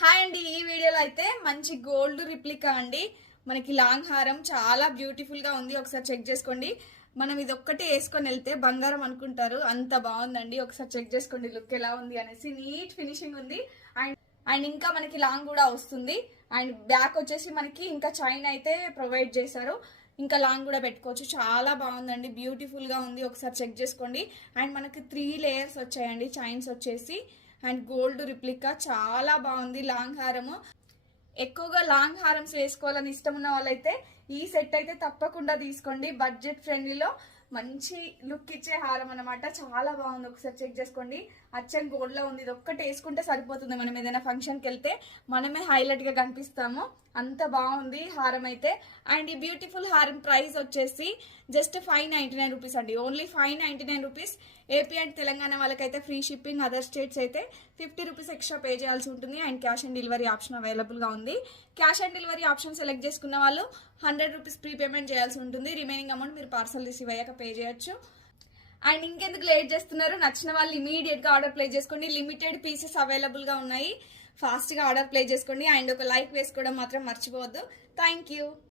Hi అండి, ఈ వీడియోలో అయితే మంచి గోల్డ్ రిప్లికా అండి. మనకి లాంగ్ హారం చాలా బ్యూటిఫుల్ గా ఉంది. ఒకసారి చెక్ చేసుకోండి. మనం ఇది ఒక్కటే వేసుకొని వెళ్తే బంగారం అనుకుంటారు, అంత బాగుందండి. ఒకసారి చెక్ చేసుకోండి లుక్ ఎలా ఉంది అనేసి. నీట్ ఫినిషింగ్ ఉంది. అండ్ అండ్ ఇంకా మనకి లాంగ్ కూడా వస్తుంది. అండ్ బ్యాక్ వచ్చేసి మనకి ఇంకా చైన్ అయితే ప్రొవైడ్ చేశారు. ఇంకా లాంగ్ కూడా పెట్టుకోవచ్చు. చాలా బాగుందండి, బ్యూటిఫుల్ గా ఉంది. ఒకసారి చెక్ చేసుకోండి. అండ్ మనకి 3 లేయర్స్ వచ్చాయండి చైన్స్ వచ్చేసి. అండ్ గోల్డ్ రిప్లికా చాలా బాగుంది. లాంగ్ హారము ఎక్కువగా లాంగ్ హారమ్స్ వేసుకోవాలని ఇష్టం ఉన్న వాళ్ళైతే ఈ సెట్ అయితే తప్పకుండా తీసుకోండి. బడ్జెట్ ఫ్రెండ్లీలో మంచి లుక్ ఇచ్చే హారం అనమాట. చాలా బాగుంది. ఒకసారి చెక్ చేసుకోండి. అచ్చం గోల్డ్ లో ఉంది. ఇది ఒక్కటి వేసుకుంటే సరిపోతుంది. మనం ఏదైనా ఫంక్షన్కి వెళ్తే మనమే హైలైట్ గా కనిపిస్తాము. అంత బాగుంది హారం అయితే. అండ్ ఈ బ్యూటిఫుల్ హారం ప్రైస్ వచ్చేసి జస్ట్ 599 రూపీస్ అండి. Only 599 rupees. AP and Telangana వాళ్ళకైతే ఫ్రీ షిప్పింగ్. అదర్ స్టేట్స్ అయితే 50 రూపీస్ ఎక్స్ట్రా పే చేయాల్సి ఉంటుంది. And cash on delivery option available గా ఉంది. Cash on delivery option select చేసుకున్న వాళ్ళు 100 రూపీస్ ప్రీ పేమెంట్ చేయాల్సి ఉంటుంది. రిమైనింగ్ అమౌంట్ మీరు పార్సల్ రిసీవ్ అయ్యాక పే చేయొచ్చు. అండ్ ఇంకెందుకు లేట్ చేస్తున్నారు, నచ్చిన వాళ్ళు ఇమీడియట్ గా ఆర్డర్ ప్లేస్ చేసుకోండి. లిమిటెడ్ పీసెస్ అవైలబుల్ గా ఉన్నాయి. ఫాస్ట్ గా ఆర్డర్ ప్లేస్ చేసుకోండి. అండ్ ఒక లైక్ వేసుకోవడం మాత్రం మర్చిపోవద్దు. Thank you.